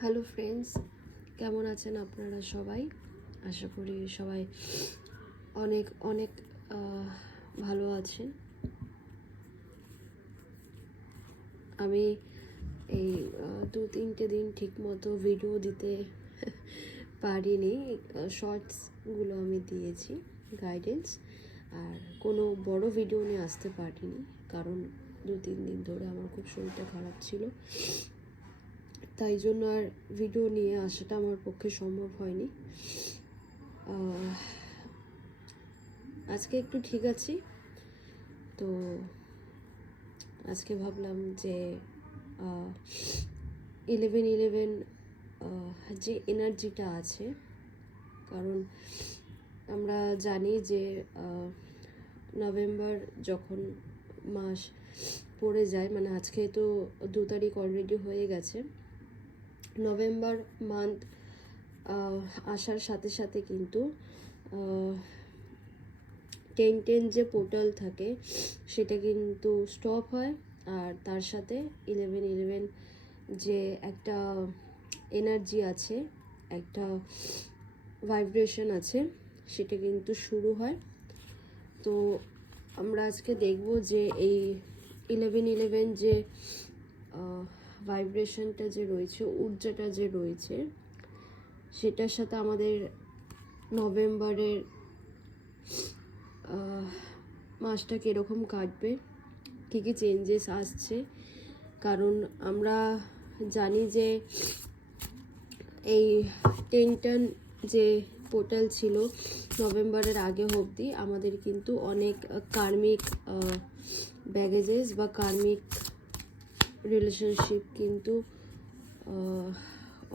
Hello friends, কেমন আছেন আপনারা সবাই? আশা করি সবাই অনেক অনেক ভালো আছেন। আমি এই 2-3টে দিন ঠিকমতো ভিডিও দিতে পারিনি। শর্টসগুলো আমি দিয়েছি, গাইডেন্স, আর কোনো বড় ভিডিও নিয়ে আসতে পারিনি, কারণ 2-3 দিন ধরে আমার খুব শরীরটা খারাপ ছিল। তাই জন্য আর ভিডিও নিয়ে আসাটা আমার পক্ষে সম্ভব হয়নি। আজকে একটু ঠিক আছি, তো আজকে ভাবলাম যে 11/11 যে এনার্জিটা আছে, কারণ আমরা জানি যে নভেম্বর যখন মাস পড়ে যায়, মানে আজকে তো 2 তারিখ অলরেডি হয়ে গেছে। নভেম্বর মান্থ আসার সাথে সাথে কিন্তু 10-10 যে পোর্টাল থাকে সেটা কিন্তু স্টপ হয়, আর তার সাথে 11/11 যে একটা এনার্জি আছে, একটা ভাইব্রেশন আছে, সেটা কিন্তু শুরু হয়। তো আমরা আজকে দেখব যে এই 11/11 যে ভাইব্রেশনটা যে রয়েছে, ঊর্জাটা যে রয়েছে, সেটার সাথে আমাদের নভেম্বরের মাসটা কীরকম কাটবে, কী কী চেঞ্জেস আসছে। কারণ আমরা জানি যে এই 10 যে পোর্টাল ছিল নভেম্বরের আগে অবধি, আমাদের কিন্তু অনেক কার্মিক ব্যাগেজেস বা কার্মিক রিলেশনশিপ কিন্তু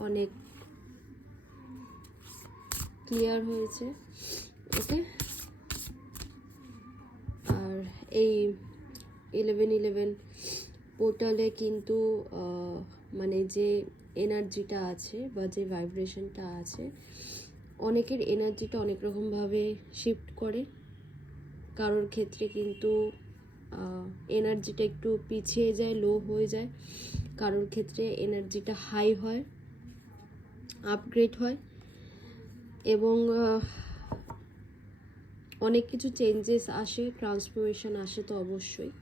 অনেক ক্লিয়ার হয়েছে। ওকে, আর এই 11/11 পোর্টালে কিন্তু মানে যে এনার্জিটা আছে বা যে ভাইব্রেশনটা আছে, অনেকের এনার্জিটা অনেক রকমভাবে শিফট করে। কারোর ক্ষেত্রে কিন্তু এনার্জিটা একটু পিছিয়ে যায়, লো হয়ে যায়। কারোর ক্ষেত্রে এনার্জিটা হাই হয়, আপগ্রেড হয়, এবং অনেক কিছু চেঞ্জেস আসে, ট্রান্সফরমেশন আসে। তো অবশ্যই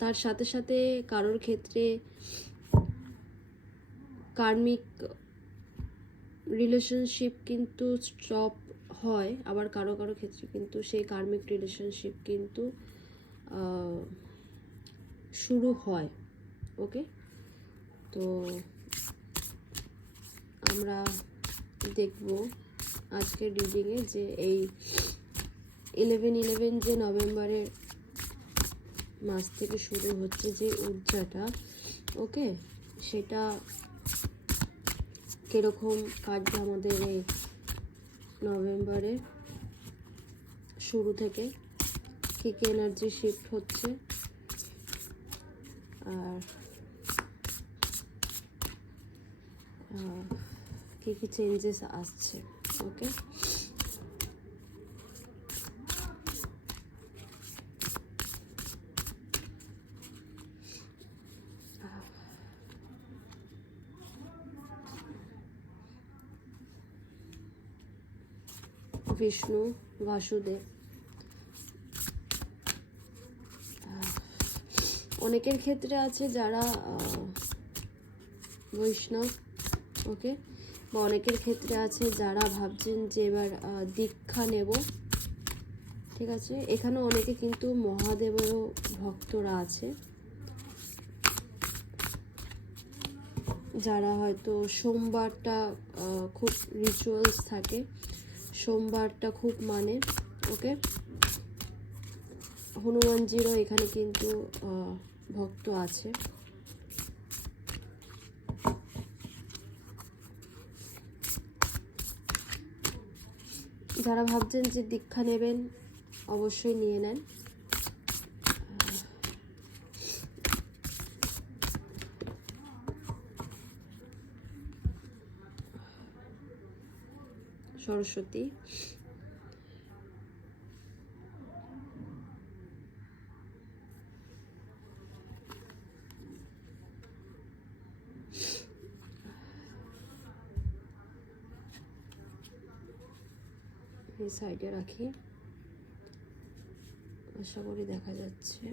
তার সাথে সাথে কারোর ক্ষেত্রে কার্মিক রিলেশনশিপ কিন্তু স্টপ হয়, আবার কারো কারো ক্ষেত্রে কিন্তু সেই কার্মিক রিলেশনশিপ কিন্তু শুরু হয়। ওকে, তো আমরা দেখব আজকের রিডিংয়ে যে এই 11/11 যে নভেম্বরের মাস থেকে শুরু হচ্ছে যে ঊর্জাটা, ওকে, সেটা কীরকম কাটবে আমাদের এই নভেম্বরের শুরু থেকে, কী কী এনার্জি শিফট হচ্ছে, আর কী কী চেঞ্জেস আসছে। ওকে, বিষ্ণু বাসুদেব। অনেকের ক্ষেত্রে আছে যারা বৈষ্ণব, ওকে, বা অনেকের ক্ষেত্রে আছে যারা ভাবছেন যে এবার দীক্ষা নেব। ঠিক আছে, এখানে অনেকে কিন্তু মহাদেবেরও ভক্তরা আছে, যারা হয়তো সোমবারটা খুব রিচুয়ালস থাকে, সোমবারটা খুব মানে। ওকে, হনুমানজিরও এখানে কিন্তু ভক্ত আছে। যারা ভাবছেন যে দীক্ষা নেবেন, অবশ্যই নিয়ে নেন। সরস্বতী, এই সাইডে রাখি, আশা করি দেখা যাচ্ছে।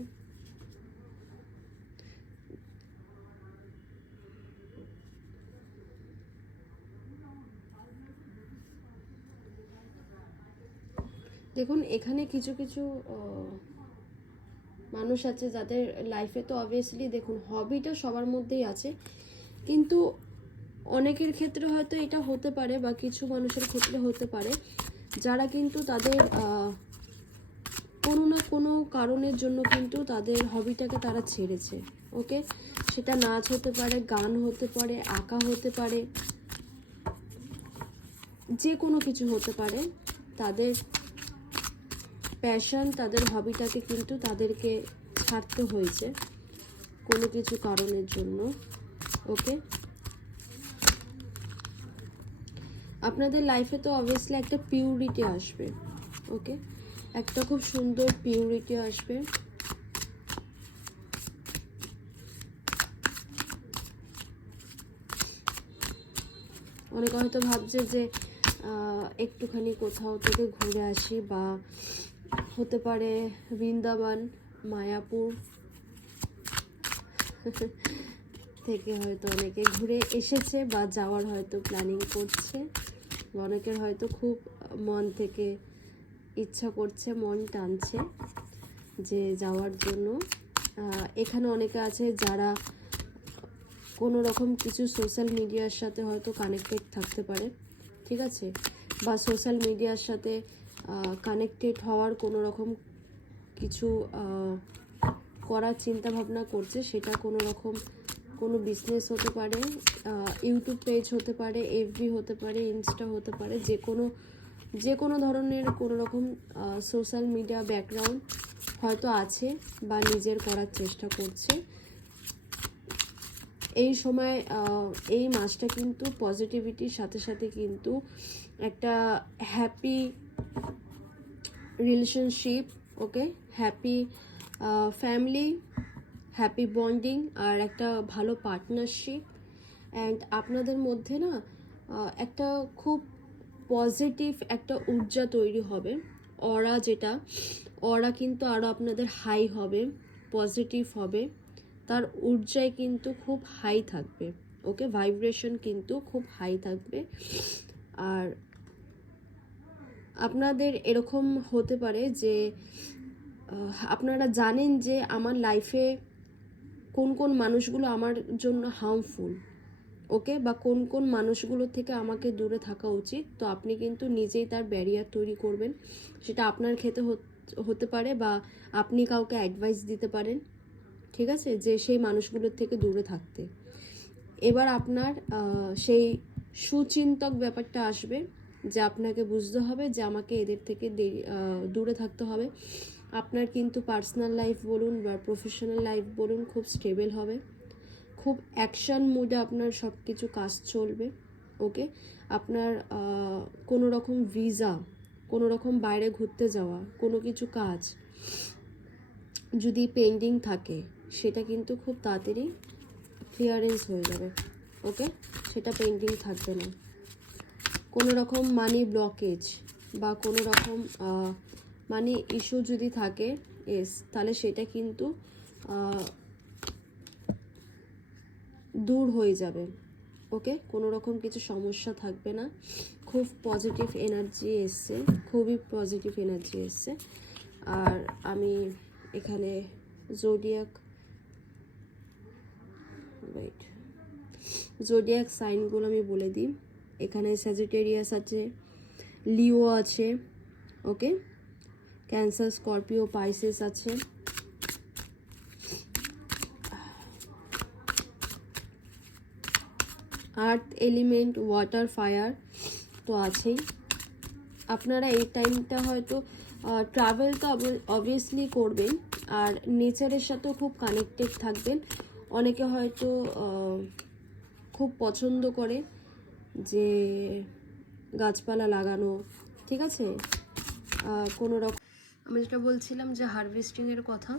দেখুন এখানে কিছু কিছু মানুষ আছে যাদের লাইফে তো অবভিয়াসলি দেখুন হবিটা সবার মধ্যেই আছে, কিন্তু অনেকের ক্ষেত্রে হয়তো এটা হতে পারে বা কিছু মানুষের ক্ষেত্রে হতে পারে যারা কিন্তু তাদের কোনো না কোনো কারণের জন্য কিন্তু তাদের হবিটাকে তারা ছেড়েছে। ওকে, সেটা নাচ হতে পারে, গান হতে পারে, আঁকা হতে পারে, যে কোনো কিছু হতে পারে। তাদের প্যাশন, তাদের হবিটাকে কিন্তু তাদেরকে ছাড়তে হয়েছে কোনো কিছু কারণের জন্য। ওকে, আপনাদের লাইফে তো অবভিয়াসলি একটা পিউরিটি আসবে। ওকে, একটা খুব সুন্দর পিউরিটি আসবে। অনেকে হয়তো ভাবছে যে একটুখানি কোথাও থেকে ঘুরে আসি, বা হতে পারে বৃন্দাবন, মায়াপুর থেকে হয়তো অনেকে ঘুরে এসেছে বা যাওয়ার হয়তো প্ল্যানিং করছে। অনেকের হয়তো খুব মন থেকে ইচ্ছা করছে, মন টানছে যে যাওয়ার জন্য। এখানে অনেকে আছে যারা কোনো রকম কিছু সোশ্যাল মিডিয়ার সাথে হয়তো কানেক্টেড থাকতে পারে, ঠিক আছে, বা সোশ্যাল মিডিয়ার সাথে কানেক্টেড হওয়ার কোনো রকম কিছু করার চিন্তা ভাবনা করছে। সেটা কোনো রকম কোনো বিজনেস হতে পারে, ইউটিউব পেজ হতে পারে, এফবি হতে পারে, ইনস্টা হতে পারে, যে কোনো ধরনের কোনো রকম সোশ্যাল মিডিয়া ব্যাকগ্রাউন্ড হয়তো আছে বা নিজের করার চেষ্টা করছে। এই সময় এই মাসটা কিন্তু পজিটিভিটির সাথে সাথে কিন্তু একটা হ্যাপি রিলেশনশিপ, ওকে, হ্যাপি ফ্যামিলি, হ্যাপি বন্ডিং, আর একটা ভালো পার্টনারশিপ। অ্যান্ড আপনাদের মধ্যে না একটা খুব পজিটিভ একটা ঊর্জা তৈরি হবে। অরা কিন্তু আরও আপনাদের হাই হবে, পজিটিভ হবে, তার ঊর্জায় কিন্তু খুব হাই থাকবে। ওকে, ভাইব্রেশন কিন্তু খুব হাই থাকবে। আর আপনাদের এরকম হতে পারে যে আপনারা জানেন যে আমার লাইফে কোন কোন মানুষগুলো আমার জন্য হার্মফুল, ওকে, বা কোন কোন মানুষগুলো থেকে আমাকে দূরে থাকা উচিত। তো আপনি কিন্তু নিজেই তার ব্যারিয়ার তৈরি করবেন। সেটা আপনার ক্ষেত্রে হতে পারে, বা আপনি কাউকে অ্যাডভাইস দিতে পারেন, ঠিক আছে, যে সেই মানুষগুলোর থেকে দূরে থাকতে। এবার আপনার সেই সুচিন্তক ব্যাপারটা আসবে যে আপনাকে বুঝতে হবে যে আমাকে এদের থেকে দূরে থাকতে হবে। আপনার কিন্তু পার্সোনাল লাইফ বলুন বা প্রফেশনাল লাইফ বলুন খুব স্টেবল হবে, খুব অ্যাকশন মুডে আপনার সব কিছু কাজ চলবে। ওকে, আপনার কোনো রকম ভিসা, কোনো রকম বাইরে ঘুরতে যাওয়া, কোনো কিছু কাজ যদি পেন্ডিং থাকে সেটা কিন্তু খুব তাড়াতাড়ি ক্লিয়ারেন্স হয়ে যাবে। ওকে, সেটা পেন্ডিং থাকবে না। কোনো রকম মানি ব্লকেজ বা কোনো রকম মানি ইস্যু যদি থাকে তাহলে সেটা কিন্তু দূর হয়ে যাবে। ওকে, কোনো রকম কিছু সমস্যা থাকবে না। খুব পজিটিভ এনার্জি এসছে, খুবই পজিটিভ এনার্জি এসছে। আর আমি এখানে জোডিয়াক সাইনগুলো আমি বলে দিই। এখানে স্যাজিটেরিয়াস আছে, লিও আছে, ওকে, ক্যান্সার, স্করপিও, পাইসেস আছে, আর্থ এলিমেন্ট, ওয়াটার, ফায়ার তো আছেই। আপনারা এই টাইমটা হয়তো ট্রাভেল তো অবভিয়াসলি করবেন, আর নেচারের সাথেও খুব কানেক্টেড থাকবেন। অনেকে হয়তো খুব পছন্দ করে যে গাছপালা লাগানো, ঠিক আছে, কোনো রকম। আমি যেটা বলছিলাম যে হারভেস্টিংয়ের কথা,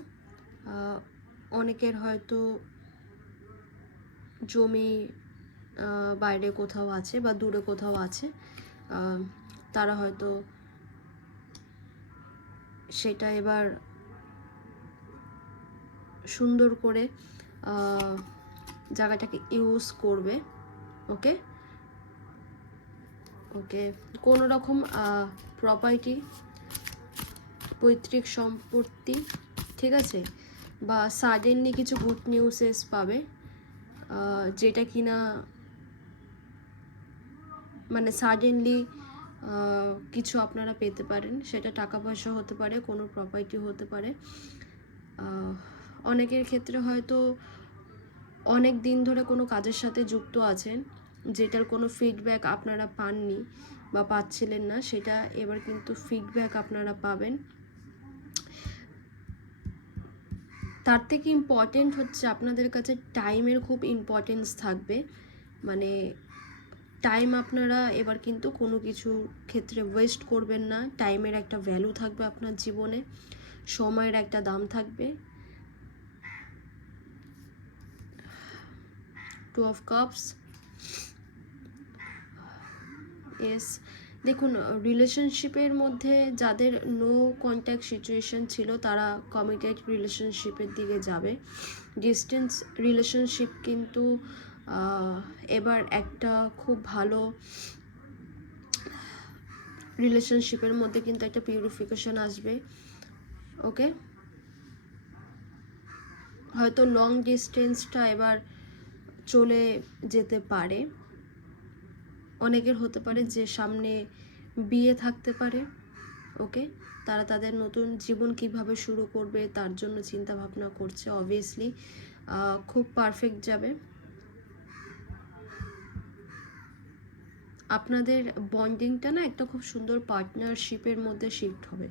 অনেকের হয়তো জমি বাইরে কোথাও আছে বা দূরে কোথাও আছে, তারা হয়তো সেটা এবার সুন্দর করে জায়গাটাকে ইউজ করবে। ওকে ওকে, কোনো রকম প্রপার্টি, পৈতৃক সম্পত্তি, ঠিক আছে, বা সাডেনলি কিছু গুড নিউজেস পাবে, যেটা কিনা মানে সাডেনলি কিছু আপনারা পেতে পারেন। সেটা টাকা পয়সা হতে পারে, কোনো প্রপার্টি হতে পারে। অনেকের ক্ষেত্রে হয়তো অনেক দিন ধরে কোনো কাজের সাথে যুক্ত আছেন, যেটার কোনো ফিডব্যাক আপনারা পাননি বা পাচ্ছিলেন না, সেটা এবার কিন্তু ফিডব্যাক আপনারা পাবেন। তার থেকে ইম্পর্টেন্ট হচ্ছে আপনাদের কাছে টাইমের খুব ইম্পর্টেন্স থাকবে। মানে টাইম আপনারা এবার কিন্তু কোনো কিছু ক্ষেত্রে ওয়েস্ট করবেন না। টাইমের একটা ভ্যালু থাকবে আপনার জীবনে, সময়ের একটা দাম থাকবে। টু অফ কাপস, এস। দেখুন, রিলেশনশিপের মধ্যে যাদের নো কন্ট্যাক্ট সিচুয়েশন ছিল তারা কমিটেড রিলেশনশিপের দিকে যাবে। ডিস্টেন্স রিলেশনশিপ কিন্তু এবার একটা খুব ভালো রিলেশনশিপের মধ্যে কিন্তু একটা পিউরিফিকেশন আসবে। ওকে, হয়তো লং ডিস্টেন্সটা এবার চলে যেতে পারে। অনেকের হতে পারে যে সামনে বিয়ে থাকতে পারে। ওকে, তারা তাদের নতুন জীবন কিভাবে শুরু করবে তার জন্য চিন্তা ভাবনা করছে। অবভিয়াসলি খুব পারফেক্ট যাবে। আপনাদের বন্ডিংটা না একটা খুব সুন্দর পার্টনারশিপের মধ্যে শিফট হবে।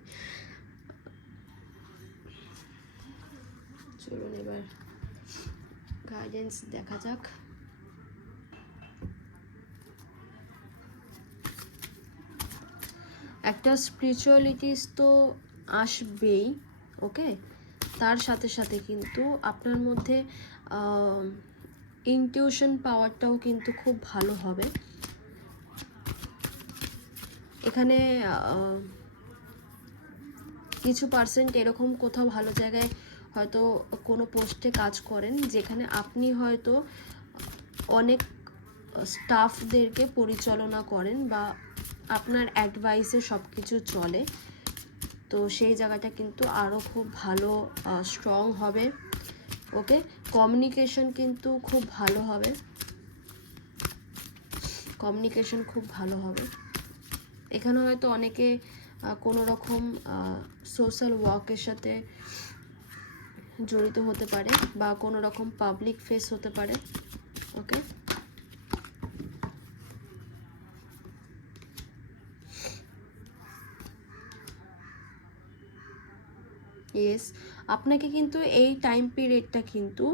চলুন এবার গাইডেন্স দেখা যাক। একটা স্পিরিচুয়ালিটিস তো আসবেই। ওকে, তার সাথে সাথে কিন্তু আপনার মধ্যে ইনটিউশন পাওয়ারটাও কিন্তু খুব ভালো হবে। এখানে কিছু পার্সেন্ট এরকম কোথাও ভালো জায়গায় হয়তো কোনো পোস্টে কাজ করেন, যেখানে আপনি হয়তো অনেক স্টাফদেরকে পরিচালনা করেন বা আপনার অ্যাডভাইসে সব কিছু চলে। তো সেই জায়গাটা কিন্তু আরও খুব ভালো স্ট্রং হবে। ওকে, কমিউনিকেশন কিন্তু খুব ভালো হবে। কমিউনিকেশন খুব ভালো হবে। এখানে হয়তো অনেকে কোনো রকম সোশ্যাল ওয়ার্কের সাথে জড়িত হতে পারে বা কোনো রকম পাবলিক ফেস হতে পারে। ওকে, ইয়েস, আপনাকে কিন্তু এই টাইম পিরিয়ডটা কিন্তু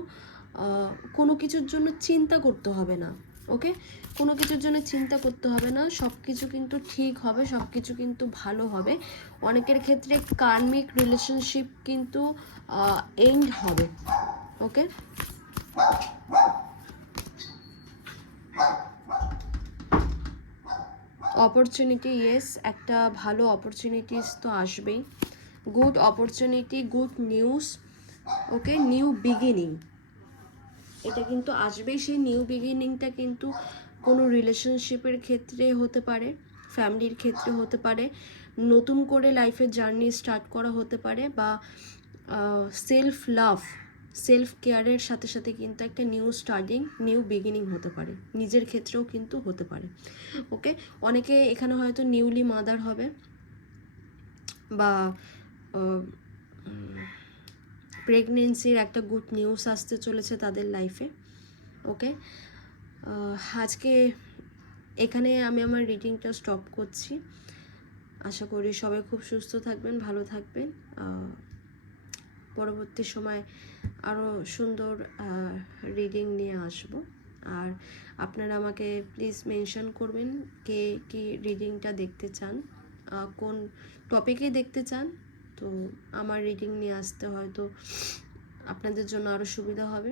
কোনো কিছুর জন্য চিন্তা করতে হবে না। ওকে, কোনো কিছুর জন্য চিন্তা করতে হবে না, সব কিছু কিন্তু ঠিক হবে, সব কিছু কিন্তু ভালো হবে। অনেকের ক্ষেত্রে কার্মিক রিলেশনশিপ কিন্তু এন্ড হবে। ওকে, অপরচুনিটি, ইয়েস, একটা ভালো অপরচুনিটিস তো আসবেই। Good opportunity, good news. Okay, new beginning এটা কিন্তু আসবেই। সেই নিউ বিগিনিংটা কিন্তু কোনো রিলেশনশিপের ক্ষেত্রে হতে পারে, ফ্যামিলির ক্ষেত্রে হতে পারে, নতুন করে লাইফের জার্নি স্টার্ট করা হতে পারে, বা সেলফ লাভ, সেলফ কেয়ারের সাথে সাথে কিন্তু একটা নিউ স্টার্টিং, নিউ বিগিনিং হতে পারে। নিজের ক্ষেত্রেও কিন্তু হতে পারে। ওকে, অনেকে এখানে হয়তো নিউলি মাদার হবে বা প্রেগনেন্সির একটা গুড নিউজ আসতে চলেছে তাদের লাইফে। ওকে, আজকে এখানে আমি আমার রিডিংটা স্টপ করছি। আশা করি সবাই খুব সুস্থ থাকবেন, ভালো থাকবেন। পরবর্তী সময় আরও সুন্দর রিডিং নিয়ে আসব। আর আপনারা আমাকে প্লিজ মেনশন করবেন কে কি রিডিংটা দেখতে চান, কোন টপিকে দেখতে চান। তো আমার রিডিং নিয়ে আসতে হয়তো আপনাদের জন্য আরও সুবিধা হবে।